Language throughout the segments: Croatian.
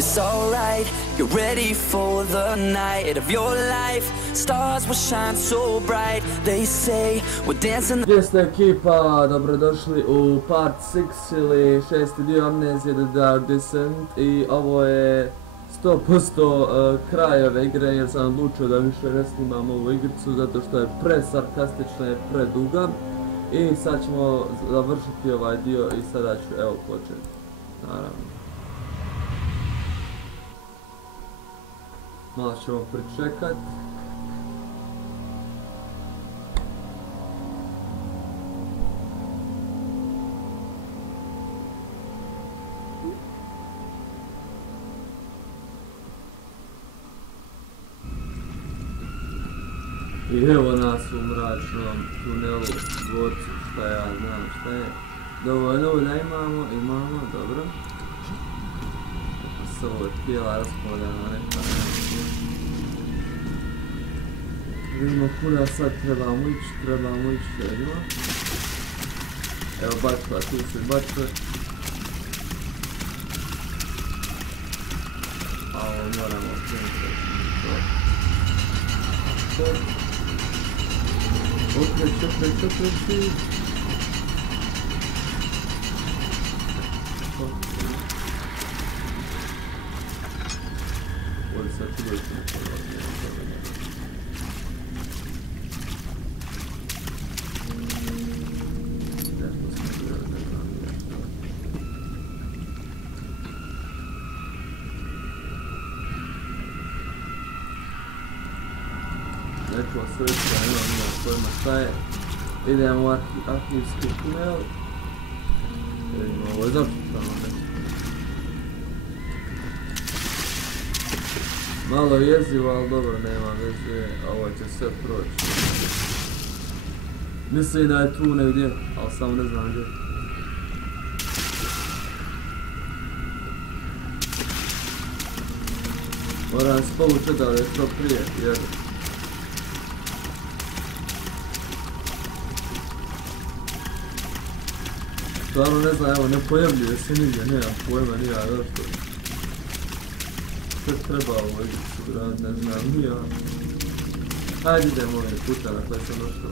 It's alright, get ready for the night of your life. Stars will shine so bright. They say we're dancing. Gdje ste ekipa, dobrodošli u part 6 ili 6. dio Amnezije The Dark Descent i ovo je 100% kraj ove igre jer sam odlučio da više ne snimam ovu igricu zato što je presarkastična i preduga. I sad ćemo završiti ovaj dio i sada ću evo početi, naravno. Malo ćemo pričekat. I evo nas u mračnom tunelu, dvorcu, šta ja znam šta je. Dovoljno ulja imamo, dobro. S ovo tijela raspoljena neka nešto. Vidimo kuda sad trebamo ići jedino. Evo bačva, tu se bačve. A ovo moramo krenuti. Okreći. Ovdje sad ću doći na polovnje. Neko sreća, nemam pojma šta je. Idemo u arhivski tunel. Vidimo, ovo je zapuštano nešto. Malo jezivo, ali dobro, nema veze, a ovo će sve proći. Mislim da je tu negdje, ali samo ne znam gdje. Moram se povući da je što prije, jer... Stvarno ne znam, evo, ne pojavljuje se nigdje, nemam pojma, nija zašto. Sve treba ovo igricu grad, ne znam, nija. Hajde idemo ovim puta na koje sam došao.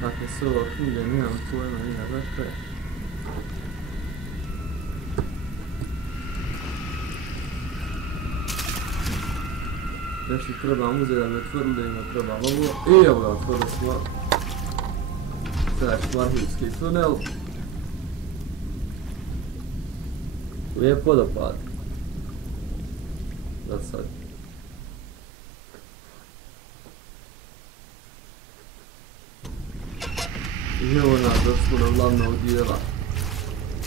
Kakve su ovo knjige, nemam pojma, nija zašto je. Nešto trebam uzeti da me otvorili, ima trebam ovo. I evo ga, otvorili smo. Sada ćemo arhivski tunel. Lijep vodopad. Za sad. I evo nas došli do glavnog dijela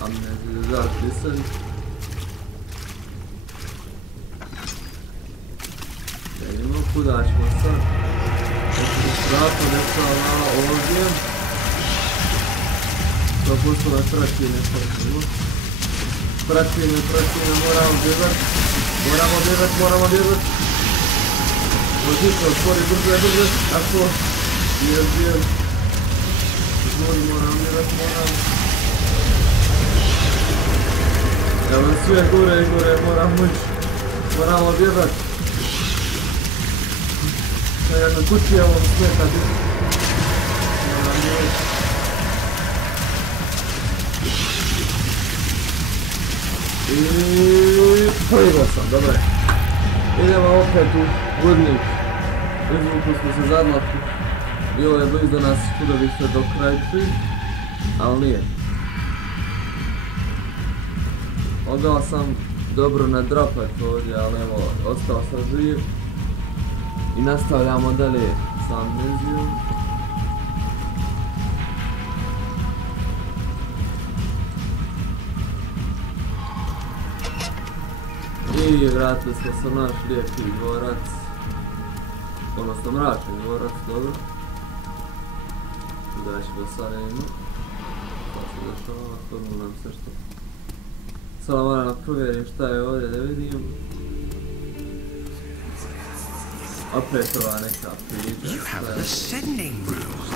Amnezije The Dark Descent. Vidimo kuda ćemo sad. Nešto nestala ovdje. To posto nas prati nešto. Prati me, moramo bjegat. Moramo bjegat. Odlično, otvori brzo. Ako je. Moram bjegat. Evo sve gore, moramo bjegat. Jedna kutija ovom smeta biti. I prvo sam, dobro je. Idemo opet u Vodnik. Izvukli smo se zadlaku. Bilo je blizu nas kudovište do Krajči, ali nije. Mogao sam dobro nadrapati ovdje, ali evo, ostao sam živ. I nastavljamo dalje sa Amnezijom. I vratili smo se naš lijepi dvorac. Odnosno mračni dvorac, dobro. Da ćemo sad imamo. Šta se dešava, otvorilo nam se što. Sada moram da provjerim šta je ovdje da vidim. Opet ova neka priča.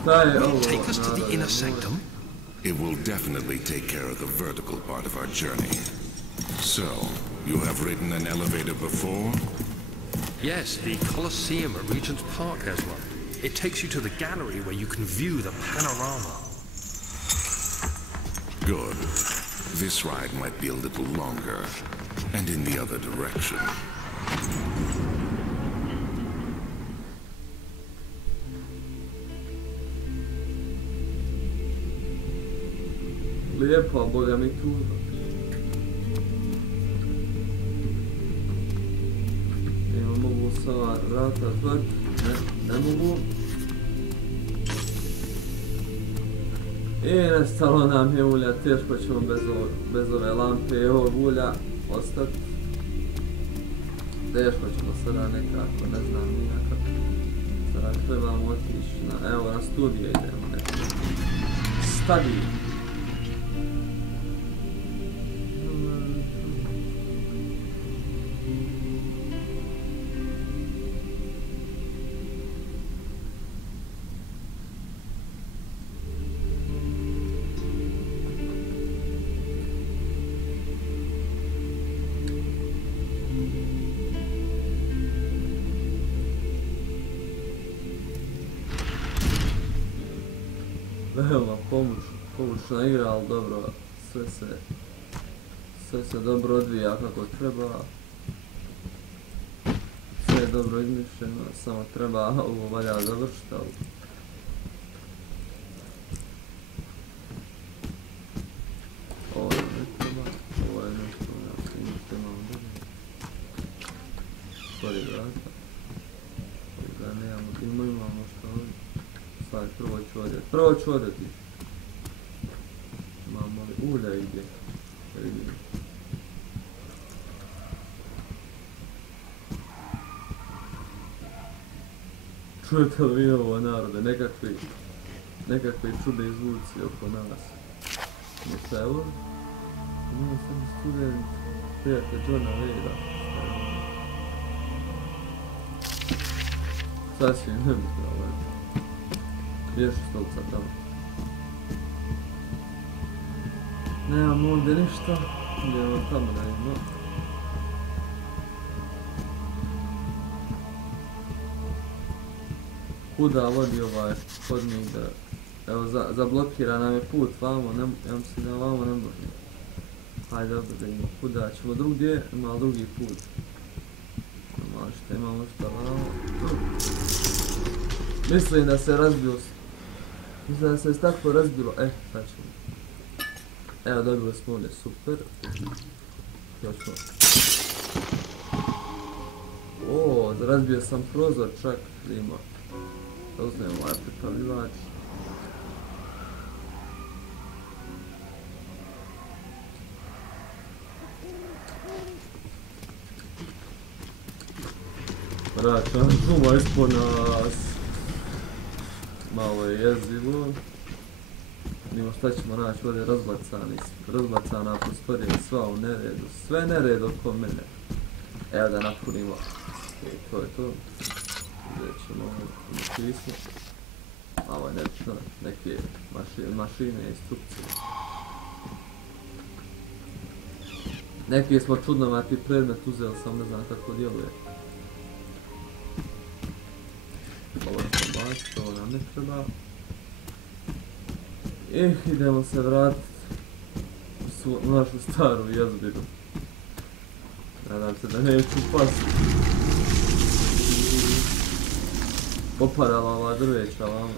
Šta je ovo narodne? It will definitely take care of the vertical part of our journey. So, you have ridden an elevator before? Yes, the Colosseum at Regent's Park has one. It takes you to the gallery where you can view the panorama. Good. This ride might be a little longer, and in the other direction. Lijepo, boga mi tužno. Mogu sa ova vrata otvoriti? Ne mogu. I nestalo nam je ulja, teško ćemo bez ove lampe i ovog ulja ostati. Teško ćemo sada nekako, ne znam nikako. Sada trebamo otići na, evo na studije idemo nekako. Study. Veoma pomučna igra, ali dobro, sve se dobro odvija kako treba. Sve je dobro izmišljeno, samo treba ovo valja završiti, ali... Ovo je ne treba, ovo je nešto, ja se imate malo dobro. Stvori vrata. Ovoga nemamo, imamo što ovdje. Sad prvo ću odjeti. Imamo li ulja i gdje? Vidim. Čujete li vi ovo narode? Nekakvi čude zvuci oko nas. Šta je ovo? Imamo sam student prijatelj Johna Wayda. Sasvim nebitno ovo. Još stolca tamo. Nemamo ovdje ništa. Idemo tamo da imamo. Kuda vodi ovaj hodnik da... Evo zablokira nam je put vamo, ja mislim da vamo ne možemo. Hajde dobro da imamo. Kuda ćemo drugdje, ima drugi put. Imamo šta vamo. Mislim da se razbio. Mislim da se tako razbilo. Sad ćemo. Evo dobili smo ovdje, super. Još smo. O, razbio sam prozor čak. Ima. Da uzmemo ovaj pripavljivač. Vraćam šuma ispod nas. Malo je jezivo. Nimo šta ćemo naći ovdje razbacana prostorija, sva u neredu, sve nered oko mene. Evo da napunimo. To je to. Gdje ćemo ovo pismo. Ovo je nebitno, neke mašine, instrukcije. Neki smo čudnovati predmet uzeli, sam ne znam kako djeluje. Ovo ćemo baciti, ovo nam ne treba. I idemo se vratiti u našu staru jezbiru. Nadam se da neću pasti. Poparala ova drveća vama.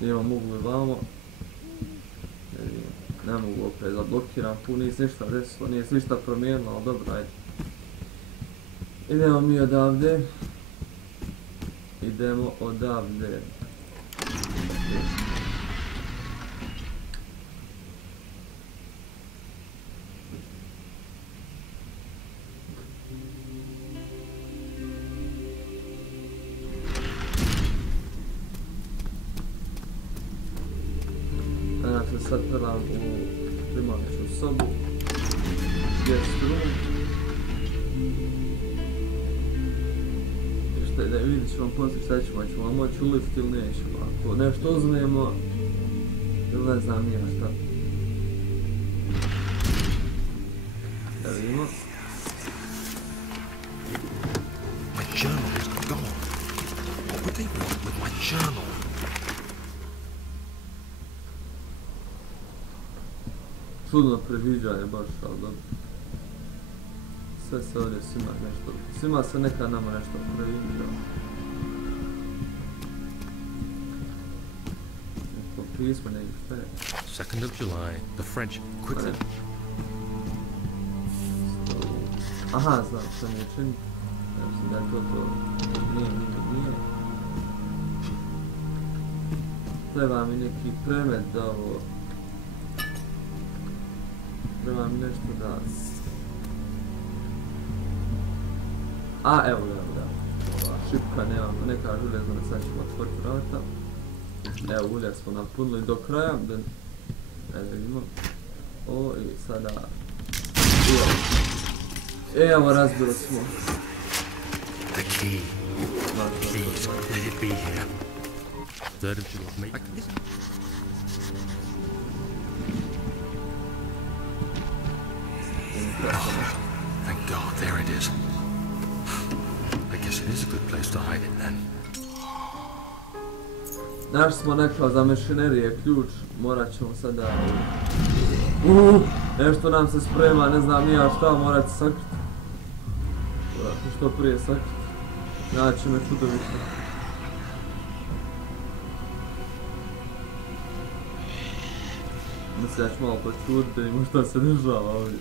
Imam uglu vamo. Ne mogu opet zablokiram, tu nije se ništa desilo, nije se ništa promijenilo, ali dobro, ajde. Idemo mi odavde. Idemo odavde. sad pelam u primaličnu sobu. Guest room. I šta je da vidit ćemo poslije šta ćemo moći u lift ili nećemo. Ako nešto uzmemo, ili ne znam nije šta. Da vidimo. My journal is gone. What would they want with my journal? Čudno predviđanje baš, ali dobro. Sve se ovdje svima se neka nama nešto predviđa. Neko pismo, nego šta je? 2nd of July, the French quickly. Aha, znam što mi je činiti. Ja mislim da je to. Nije. Treba mi neki predmet da ovo... Treba mi nešto da... A, evo da. Ova šipka nemamo, neka željezna, sad ćemo otvoriti vrata. Evo, ulja smo napunili do kraja. Evo vidimo. O, i sada... Evo, razbili smo. The key. Please, let it be here. 3rd of July. Thank God, there it is. I guess it is a good place to hide it then. Našli smo nekao za mašinerije ključ, morat ćemo sada... Nešto nam se sprema, ne znam nija šta, morat se sakriti. Što prije sakriti. Naći me čudovište. Mislim, ja ću malo počuti da imamo šta se dešava ovdje.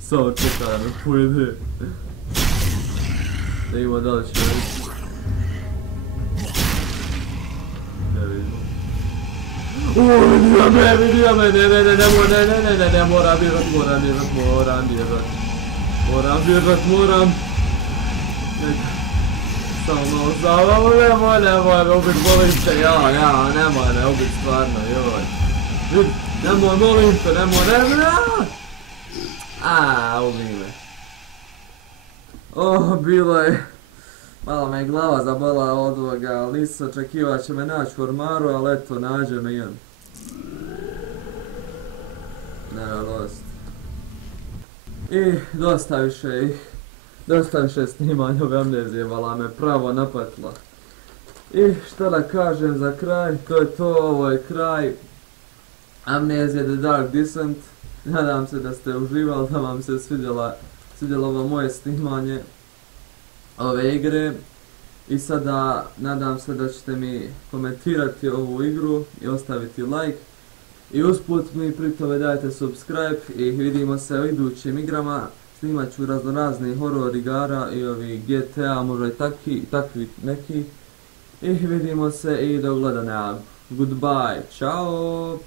Samo čekaj da me pojede. Da imamo da li će reći. Ne vidimo. Vidio me, ne, moram bježat. Samo malo zabavu, nemoj, ubit volim se, nemoj, ubit stvarno, joj. Nemoj, molim te, nemoj. Ubij me. Bilo je. Malo me je glava zabala od ovoga, ali nisam očekivao će me naći u ormaru, ali eto, nađe me jedan. Nažalost. I dosta više snimanja ove amnezije, vala me pravo napatila. I šta da kažem za kraj, to je to, ovo je kraj Amnezije The Dark Descent. Nadam se da ste uživali, da vam se svidjelo ovo moje snimanje ove igre. I sada nadam se da ćete mi komentirati ovu igru i ostaviti like. I usput mi pri tome dajte subscribe i vidimo se u idućim igrama. Snimat ću raznoraznih horror igara i ovih GTA, možda i takvi neki. I vidimo se i do gledanja. Goodbye, ciao!